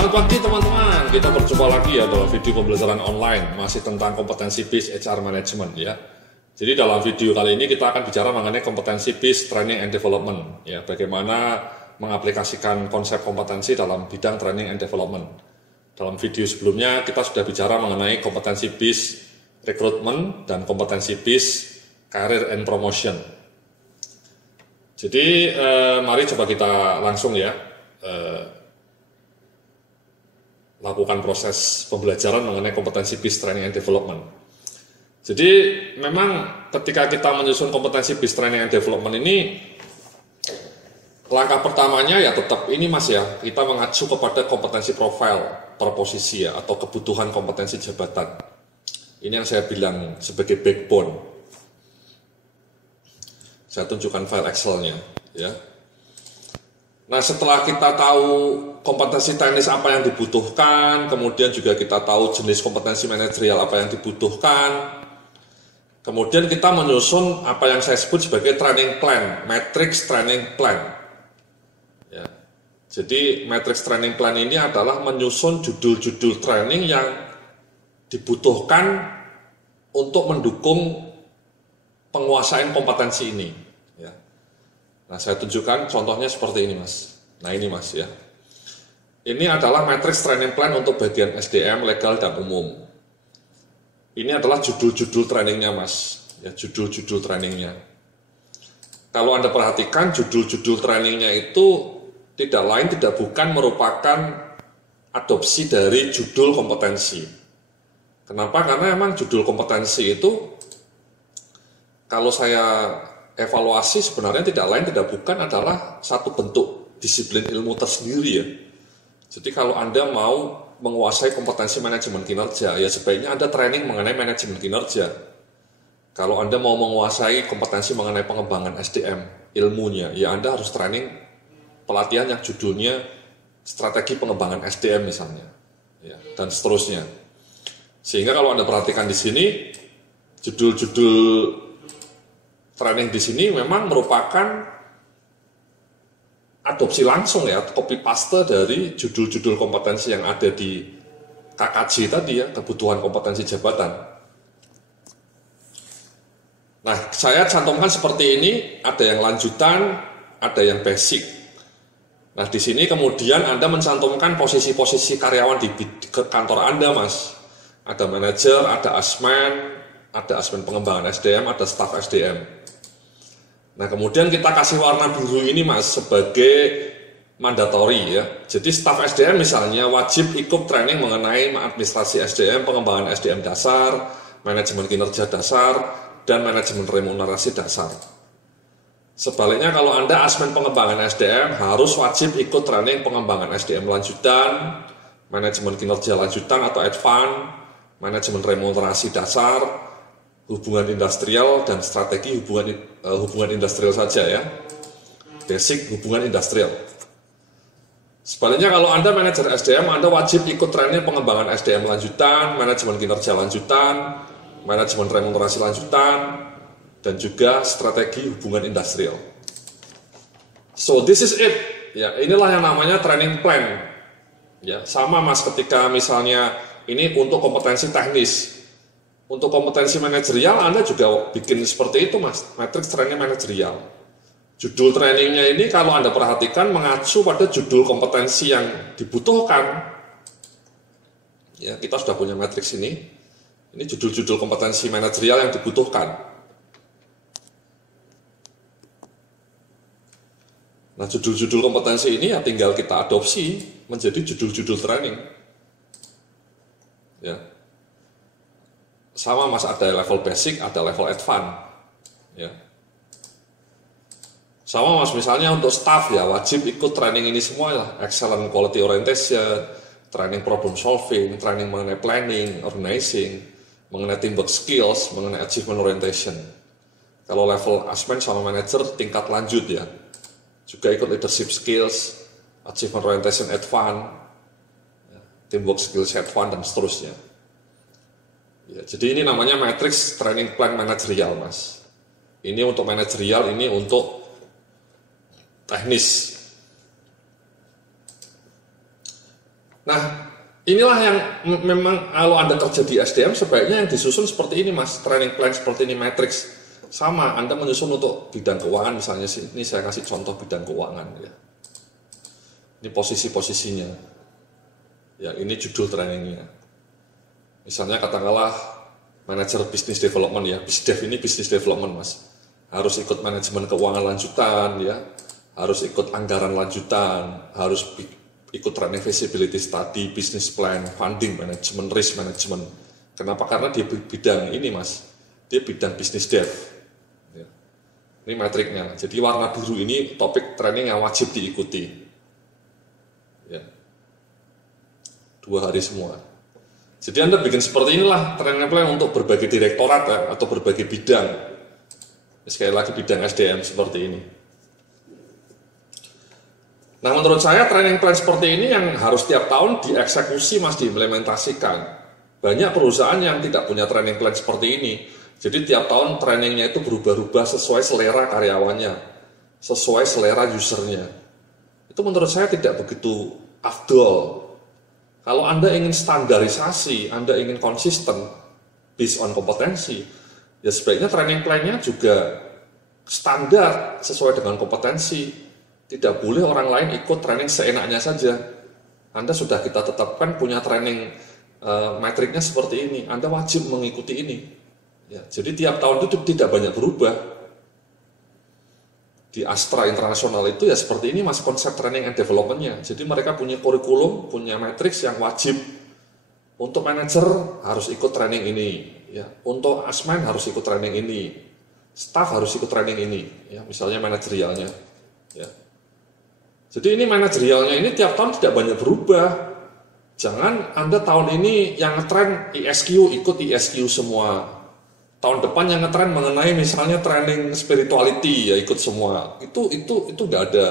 Selamat pagi teman-teman, kita berjumpa lagi ya dalam video pembelajaran online masih tentang kompetensi based HR management ya. Jadi dalam video kali ini kita akan bicara mengenai kompetensi based training and development ya, bagaimana mengaplikasikan konsep kompetensi dalam bidang training and development. Dalam video sebelumnya kita sudah bicara mengenai kompetensi based recruitment dan kompetensi based career and promotion. Jadi mari coba kita langsung ya lakukan proses pembelajaran mengenai kompetensi based training and development. Jadi memang ketika kita menyusun kompetensi based training and development ini, langkah pertamanya ya tetap ini Mas ya, kita mengacu kepada kompetensi profile per posisi ya, atau kebutuhan kompetensi jabatan. Ini yang saya bilang sebagai backbone. Saya tunjukkan file Excel-nya ya. Nah, setelah kita tahu kompetensi teknis apa yang dibutuhkan, kemudian juga kita tahu jenis kompetensi manajerial apa yang dibutuhkan, kemudian kita menyusun apa yang saya sebut sebagai training plan, matrix training plan. Ya. Jadi matrix training plan ini adalah menyusun judul-judul training yang dibutuhkan untuk mendukung penguasaan kompetensi ini. Nah, saya tunjukkan contohnya seperti ini, Mas. Nah, ini, Mas, ya. Ini adalah matrix training plan untuk bagian SDM, legal, dan umum. Ini adalah judul-judul trainingnya, Mas. Ya, judul-judul trainingnya. Kalau Anda perhatikan, judul-judul trainingnya itu tidak lain, tidak bukan merupakan adopsi dari judul kompetensi. Kenapa? Karena memang judul kompetensi itu, kalau saya evaluasi sebenarnya tidak lain tidak bukan adalah satu bentuk disiplin ilmu tersendiri ya. Jadi kalau Anda mau menguasai kompetensi manajemen kinerja, ya sebaiknya Anda training mengenai manajemen kinerja. Kalau Anda mau menguasai kompetensi mengenai pengembangan SDM, ilmunya, ya Anda harus training pelatihan yang judulnya strategi pengembangan SDM misalnya, ya, dan seterusnya. Sehingga kalau Anda perhatikan di sini, judul-judul training di sini memang merupakan adopsi langsung ya, copy paste dari judul-judul kompetensi yang ada di KKJ tadi ya, kebutuhan kompetensi jabatan. Nah, saya cantumkan seperti ini, ada yang lanjutan, ada yang basic. Nah, di sini kemudian Anda mencantumkan posisi-posisi karyawan di kantor Anda, Mas. Ada manajer, ada asmen pengembangan SDM, ada staff SDM. Nah, kemudian kita kasih warna biru ini, Mas, sebagai mandatori ya. Jadi staf SDM misalnya wajib ikut training mengenai administrasi SDM, pengembangan SDM dasar, manajemen kinerja dasar, dan manajemen remunerasi dasar. Sebaliknya kalau Anda asmen pengembangan SDM harus wajib ikut training pengembangan SDM lanjutan, manajemen kinerja lanjutan atau advance, manajemen remunerasi dasar, hubungan industrial, dan strategi hubungan industrial saja ya. Basic hubungan industrial. Sebaliknya kalau Anda manajer SDM, Anda wajib ikut training pengembangan SDM lanjutan, manajemen kinerja lanjutan, manajemen remunerasi lanjutan, dan juga strategi hubungan industrial. So this is it. Ya, inilah yang namanya training plan. Ya, sama Mas ketika misalnya ini untuk kompetensi teknis. Untuk kompetensi manajerial Anda juga bikin seperti itu, Mas, matrix training manajerial. Judul trainingnya ini kalau Anda perhatikan mengacu pada judul kompetensi yang dibutuhkan. Ya, kita sudah punya matrix ini. Ini judul-judul kompetensi manajerial yang dibutuhkan. Nah, judul-judul kompetensi ini ya tinggal kita adopsi menjadi judul-judul training. Ya. Sama Mas, ada level basic, ada level advance ya. Sama Mas, misalnya untuk staff ya wajib ikut training ini semua ya, excellent quality orientation, training problem solving, training mengenai planning, organizing, mengenai teamwork skills, mengenai achievement orientation. Kalau level asmen sama manager tingkat lanjut ya, juga ikut leadership skills, achievement orientation advance, teamwork skills advance, dan seterusnya. Ya, jadi ini namanya matrix training plan manajerial, Mas. Ini untuk manajerial, ini untuk teknis. Nah, inilah yang memang kalau Anda kerja di SDM sebaiknya yang disusun seperti ini Mas, training plan seperti ini, matrix. Sama, Anda menyusun untuk bidang keuangan misalnya, ini saya kasih contoh bidang keuangan ya. Ini posisi-posisinya. Ya, ini judul trainingnya. Misalnya katakanlah manajer business development ya, BizDev ini business development Mas. Harus ikut manajemen keuangan lanjutan ya, harus ikut anggaran lanjutan, harus ikut training feasibility study, business plan, funding management, risk management. Kenapa? Karena di bidang ini Mas, dia bidang business dev. Ya. Ini metriknya. Jadi warna biru ini topik training yang wajib diikuti. Ya. 2 hari semua. Jadi Anda bikin seperti inilah training plan untuk berbagai direktorat ya, atau berbagai bidang. Sekali lagi bidang SDM seperti ini. Nah menurut saya training plan seperti ini yang harus tiap tahun dieksekusi Mas, diimplementasikan. Banyak perusahaan yang tidak punya training plan seperti ini. Jadi tiap tahun trainingnya itu berubah-ubah sesuai selera karyawannya, sesuai selera usernya. Itu menurut saya tidak begitu afdol. Kalau Anda ingin standarisasi, Anda ingin konsisten based on kompetensi, ya sebaiknya training plan-nya juga standar sesuai dengan kompetensi. Tidak boleh orang lain ikut training seenaknya saja. Anda sudah kita tetapkan punya training metriknya seperti ini. Anda wajib mengikuti ini. Ya, jadi tiap tahun itu tidak banyak berubah. Di Astra Internasional itu ya seperti ini Mas, konsep training and development-nya. Jadi mereka punya kurikulum, punya matriks yang wajib. Untuk manajer harus ikut training ini. Ya. Untuk asmen harus ikut training ini. Staff harus ikut training ini. Ya, misalnya manajerialnya. Ya. Jadi ini manajerialnya ini tiap tahun tidak banyak berubah. Jangan Anda tahun ini yang ngetren ISQ, ikut ISQ semua. Tahun depan yang ngetren mengenai misalnya training spirituality, ya ikut semua. Itu nggak ada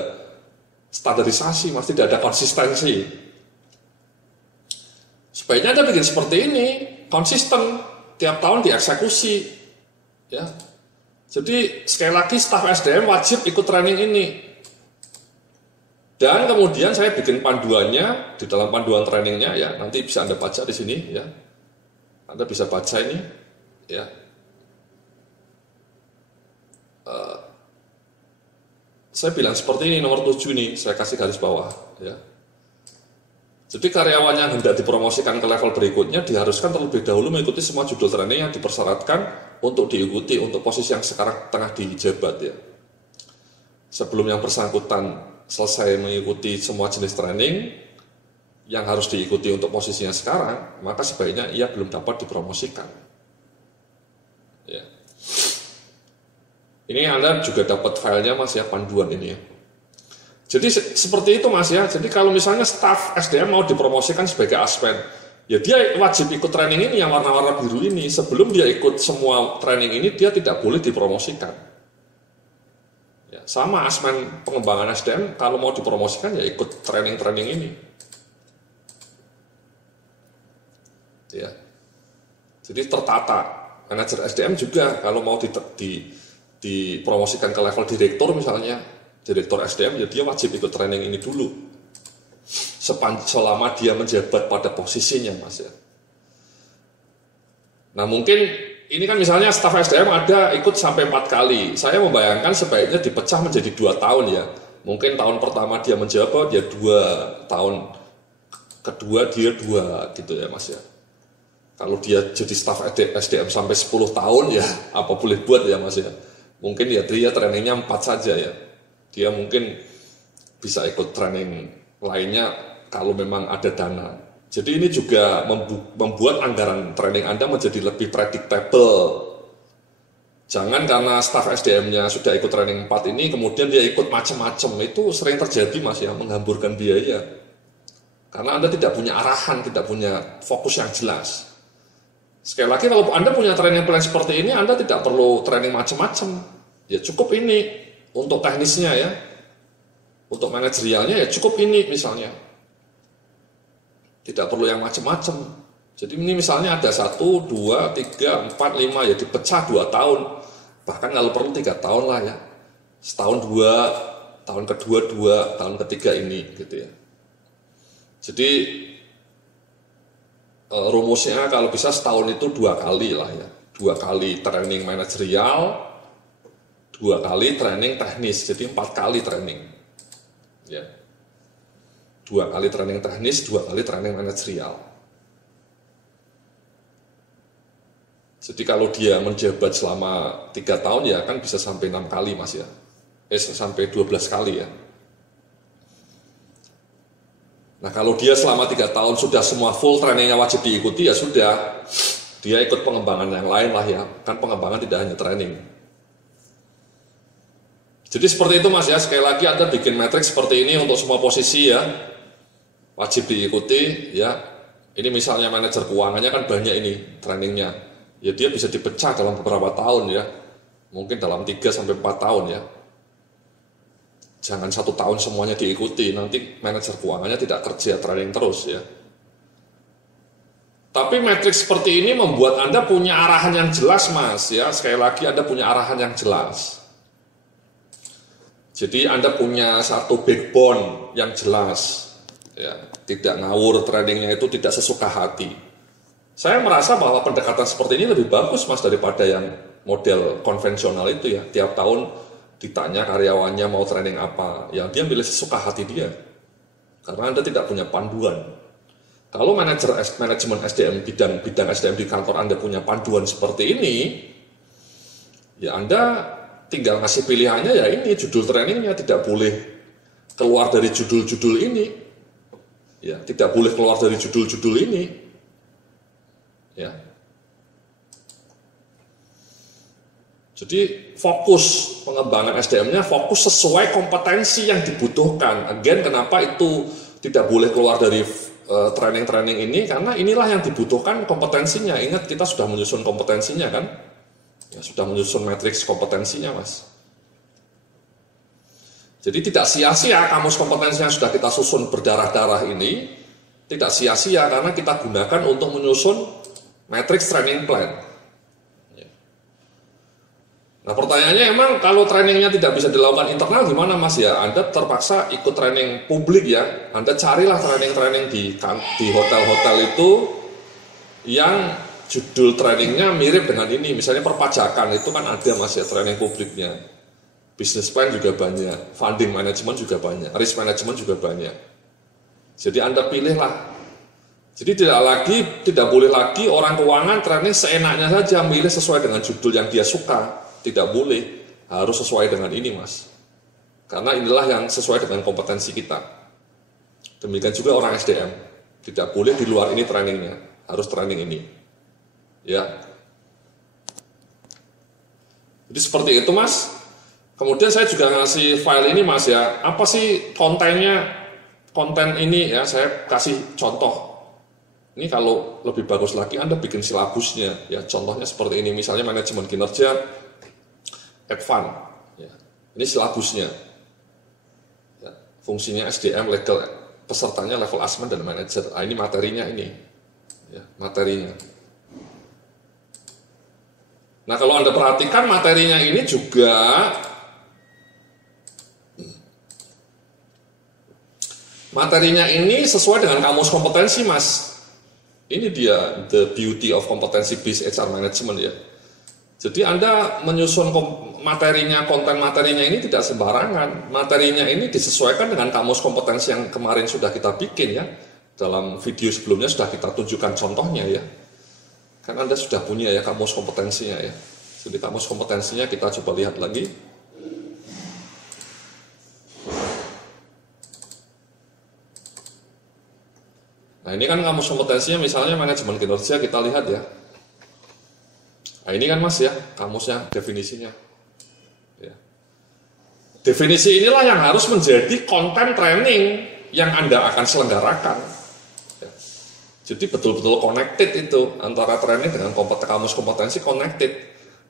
standarisasi, Mas, tidak ada konsistensi. Sebaiknya Anda bikin seperti ini, konsisten, tiap tahun dieksekusi. Ya. Jadi sekali lagi staf SDM wajib ikut training ini. Dan kemudian saya bikin panduannya di dalam panduan trainingnya ya, nanti bisa Anda baca di sini ya. Anda bisa baca ini ya. Saya bilang seperti ini nomor 7 nih, saya kasih garis bawah ya. Jadi karyawan yang hendak dipromosikan ke level berikutnya diharuskan terlebih dahulu mengikuti semua judul training yang dipersyaratkan untuk diikuti untuk posisi yang sekarang tengah dijabat ya. Sebelum yang bersangkutan selesai mengikuti semua jenis training yang harus diikuti untuk posisinya sekarang, maka sebaiknya ia belum dapat dipromosikan. Ya. Ini Anda juga dapat filenya Mas ya, panduan ini ya. Jadi seperti itu Mas ya. Jadi kalau misalnya staf SDM mau dipromosikan sebagai aspen, ya dia wajib ikut training ini yang warna-warna biru ini. Sebelum dia ikut semua training ini, dia tidak boleh dipromosikan. Ya, sama asmen pengembangan SDM kalau mau dipromosikan ya ikut training-training ini. Ya. Jadi tertata. Manajer SDM juga kalau mau dipromosikan ke level direktur misalnya, direktur SDM ya dia wajib ikut training ini dulu. Selama dia menjabat pada posisinya Mas ya. Nah mungkin ini kan misalnya staf SDM ada ikut sampai 4 kali. Saya membayangkan sebaiknya dipecah menjadi 2 tahun ya. Mungkin tahun pertama dia menjabat ya 2, tahun kedua dia 2 gitu ya Mas ya. Kalau dia jadi staf SDM sampai 10 tahun ya apa boleh buat ya Mas ya. Mungkin ya dia trainingnya 4 saja ya. Dia mungkin bisa ikut training lainnya kalau memang ada dana. Jadi ini juga membuat anggaran training Anda menjadi lebih predictable. Jangan karena staf SDM-nya sudah ikut training 4 ini, kemudian dia ikut macam-macam. Itu sering terjadi Mas ya, menghamburkan biaya. Karena Anda tidak punya arahan, tidak punya fokus yang jelas. Sekali lagi kalau Anda punya training plan seperti ini, Anda tidak perlu training macam-macam. Ya cukup ini untuk teknisnya ya. Untuk manajerialnya ya cukup ini misalnya. Tidak perlu yang macam-macam. Jadi ini misalnya ada 1, 2, 3, 4, 5 ya dipecah 2 tahun. Bahkan kalau perlu 3 tahun lah ya. Setahun 2, tahun kedua 2, tahun ketiga ini gitu ya. Jadi rumusnya kalau bisa setahun itu 2 kali lah ya. 2 kali training manajerial, 2 kali training teknis, jadi 4 kali training. Ya. 2 kali training teknis, 2 kali training manajerial. Jadi kalau dia menjabat selama 3 tahun ya kan bisa sampai 6 kali mas ya. Sampai 12 kali ya. Nah kalau dia selama 3 tahun sudah semua full trainingnya wajib diikuti ya sudah. Dia ikut pengembangan yang lain lah ya. Kan pengembangan tidak hanya training. Jadi seperti itu mas ya. Sekali lagi Anda bikin matriks seperti ini untuk semua posisi ya. Wajib diikuti ya. Ini misalnya manajer keuangannya kan banyak ini trainingnya. Ya dia bisa dipecah dalam beberapa tahun ya. Mungkin dalam 3-4 tahun ya. Jangan 1 tahun semuanya diikuti, nanti manajer keuangannya tidak kerja training terus ya. Tapi matriks seperti ini membuat Anda punya arahan yang jelas mas ya. Sekali lagi Anda punya arahan yang jelas. Jadi Anda punya satu backbone yang jelas ya. Tidak ngawur trainingnya itu, tidak sesuka hati. Saya merasa bahwa pendekatan seperti ini lebih bagus mas daripada yang model konvensional itu ya. Tiap tahun ditanya karyawannya mau training apa, ya dia milih sesuka hati dia. Karena Anda tidak punya panduan. Kalau manajemen SDM, bidang SDM di kantor Anda punya panduan seperti ini, ya Anda tinggal ngasih pilihannya ya ini, judul trainingnya tidak boleh keluar dari judul-judul ini. Ya, tidak boleh keluar dari judul-judul ini. Ya. Jadi fokus pengembangan SDM-nya fokus sesuai kompetensi yang dibutuhkan. Again, kenapa itu tidak boleh keluar dari training-training ini? Karena inilah yang dibutuhkan kompetensinya. Ingat kita sudah menyusun kompetensinya kan? Ya, sudah menyusun matriks kompetensinya mas. Jadi tidak sia-sia kamus kompetensi yang sudah kita susun berdarah-darah ini. Tidak sia-sia karena kita gunakan untuk menyusun matriks training plan. Nah pertanyaannya emang kalau trainingnya tidak bisa dilakukan internal gimana mas ya? Anda terpaksa ikut training publik ya. Anda carilah training-training di hotel-hotel itu yang judul trainingnya mirip dengan ini. Misalnya perpajakan itu kan ada mas ya training publiknya. Business plan juga banyak, funding management juga banyak, risk management juga banyak. Jadi Anda pilihlah. Jadi tidak boleh lagi orang keuangan training seenaknya saja milih sesuai dengan judul yang dia suka. Tidak boleh, harus sesuai dengan ini mas. Karena inilah yang sesuai dengan kompetensi kita. Demikian juga orang SDM. Tidak boleh di luar ini trainingnya, harus training ini. Ya. Jadi seperti itu mas. Kemudian saya juga ngasih file ini mas ya. Apa sih kontennya? Konten ini ya saya kasih contoh. Ini kalau lebih bagus lagi Anda bikin silabusnya. Ya contohnya seperti ini. Misalnya manajemen kinerja advance, ya. Ini silabusnya, ya. Fungsinya SDM, legal, pesertanya level asmen dan manajer. Nah, ini materinya ini, ya, materinya. Nah kalau Anda perhatikan materinya ini juga, materinya ini sesuai dengan kamus kompetensi mas. Ini dia the beauty of competency based HR management ya. Jadi Anda menyusun materinya, konten materinya ini tidak sembarangan. Materinya ini disesuaikan dengan kamus kompetensi yang kemarin sudah kita bikin ya. Dalam video sebelumnya sudah kita tunjukkan contohnya ya. Kan Anda sudah punya ya kamus kompetensinya ya. Jadi kamus kompetensinya kita coba lihat lagi. Nah ini kan kamus kompetensinya misalnya manajemen kinerja kita lihat ya. Nah ini kan mas ya, kamusnya, definisinya. Ya. Definisi inilah yang harus menjadi konten training yang Anda akan selenggarakan. Ya. Jadi betul-betul connected itu, antara training dengan kamus kompetensi connected.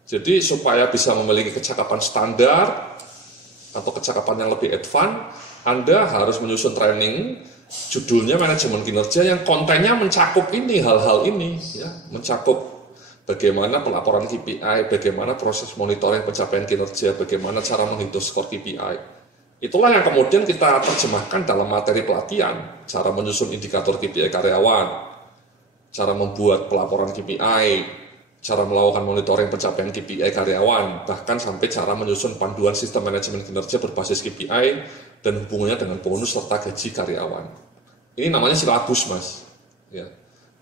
Jadi supaya bisa memiliki kecakapan standar, atau kecakapan yang lebih advance, Anda harus menyusun training, judulnya manajemen kinerja yang kontennya mencakup ini, hal-hal ini. Ya. Mencakup bagaimana pelaporan KPI, bagaimana proses monitoring pencapaian kinerja, bagaimana cara menghitung skor KPI. Itulah yang kemudian kita terjemahkan dalam materi pelatihan, cara menyusun indikator KPI karyawan, cara membuat pelaporan KPI, cara melakukan monitoring pencapaian KPI karyawan, bahkan sampai cara menyusun panduan sistem manajemen kinerja berbasis KPI dan hubungannya dengan bonus serta gaji karyawan. Ini namanya silabus, Mas. Ya,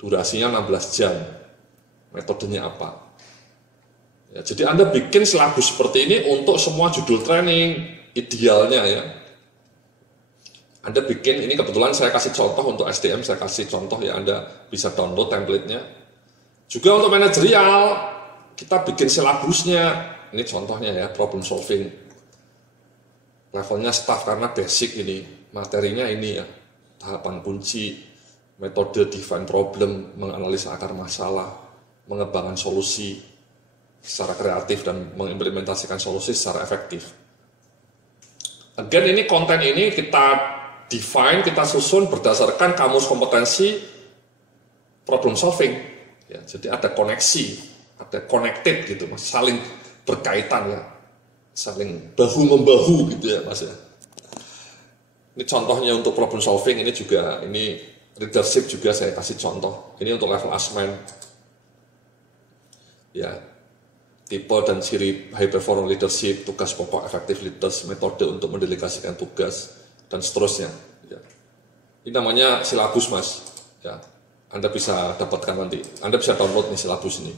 durasinya 16 jam. Metodenya apa? Ya, jadi Anda bikin silabus seperti ini untuk semua judul training, idealnya ya. Anda bikin, ini kebetulan saya kasih contoh untuk SDM, saya kasih contoh ya, Anda bisa download template-nya. Juga untuk manajerial, kita bikin silabusnya. Ini contohnya ya, problem solving. Levelnya staff karena basic ini, materinya ini ya. Tahapan kunci, metode define problem, menganalisa akar masalah, mengembangkan solusi secara kreatif dan mengimplementasikan solusi secara efektif. Again, ini konten ini kita define, kita susun berdasarkan kamus kompetensi problem solving. Ya, jadi ada koneksi, ada connected gitu, Mas, saling berkaitan ya, saling bahu-membahu gitu ya, Mas ya. Ini contohnya untuk problem solving, ini juga, ini leadership juga saya kasih contoh. Ini untuk level asmen. Ya, tipe dan ciri high performance leadership, tugas pokok effective leaders, metode untuk mendelegasikan tugas, dan seterusnya. Ya. Ini namanya silabus, Mas. Ya. Anda bisa dapatkan nanti, Anda bisa download nih silabus ini.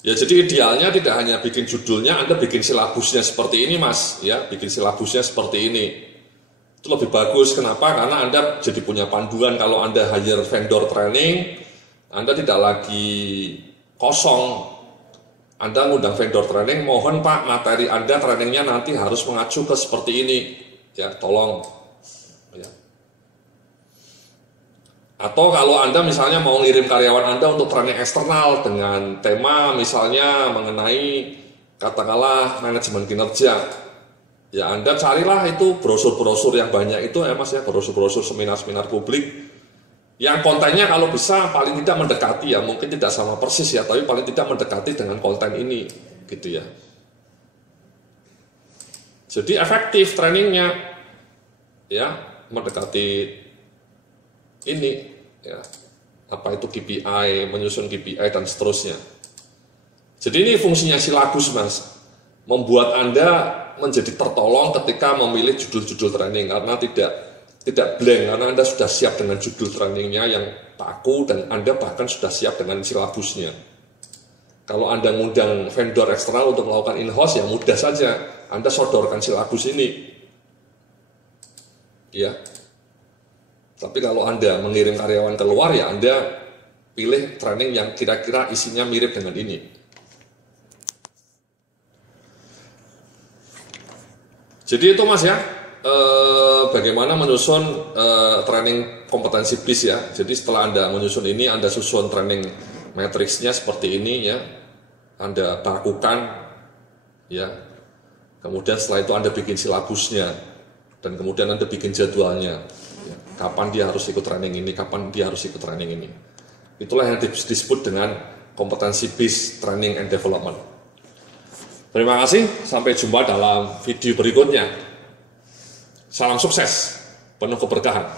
Ya, jadi idealnya tidak hanya bikin judulnya, Anda bikin silabusnya seperti ini, Mas. Ya, bikin silabusnya seperti ini. Itu lebih bagus. Kenapa? Karena Anda jadi punya panduan kalau Anda hire vendor training, Anda tidak lagi kosong. Anda ngundang vendor training, mohon Pak, materi Anda trainingnya nanti harus mengacu ke seperti ini. Ya, tolong. Ya. Atau kalau Anda misalnya mau ngirim karyawan Anda untuk training eksternal dengan tema misalnya mengenai katakanlah manajemen kinerja, ya Anda carilah itu brosur-brosur yang banyak itu ya Mas ya, brosur-brosur seminar-seminar publik yang kontennya kalau bisa paling tidak mendekati ya, mungkin tidak sama persis ya, tapi paling tidak mendekati dengan konten ini gitu ya. Jadi efektif trainingnya ya, mendekati ini ya, apa itu KPI, menyusun KPI dan seterusnya. Jadi ini fungsinya silabus, Mas, membuat Anda menjadi tertolong ketika memilih judul-judul training karena tidak blank, karena Anda sudah siap dengan judul trainingnya yang paku dan Anda bahkan sudah siap dengan silabusnya. Kalau Anda ngundang vendor eksternal untuk melakukan in-house ya mudah saja, Anda sodorkan silabus ini. Ya. Tapi kalau Anda mengirim karyawan keluar ya Anda pilih training yang kira-kira isinya mirip dengan ini. Jadi itu Mas ya, bagaimana menyusun training kompetensi BIS ya. Jadi setelah Anda menyusun ini, Anda susun training matriksnya seperti ini ya. Anda bakukan ya. Kemudian setelah itu Anda bikin silabusnya dan kemudian Anda bikin jadwalnya. Ya, kapan dia harus ikut training ini, kapan dia harus ikut training ini. Itulah yang disebut dengan kompetensi BIS Training and Development. Terima kasih, sampai jumpa dalam video berikutnya. Salam sukses, penuh keberkahan.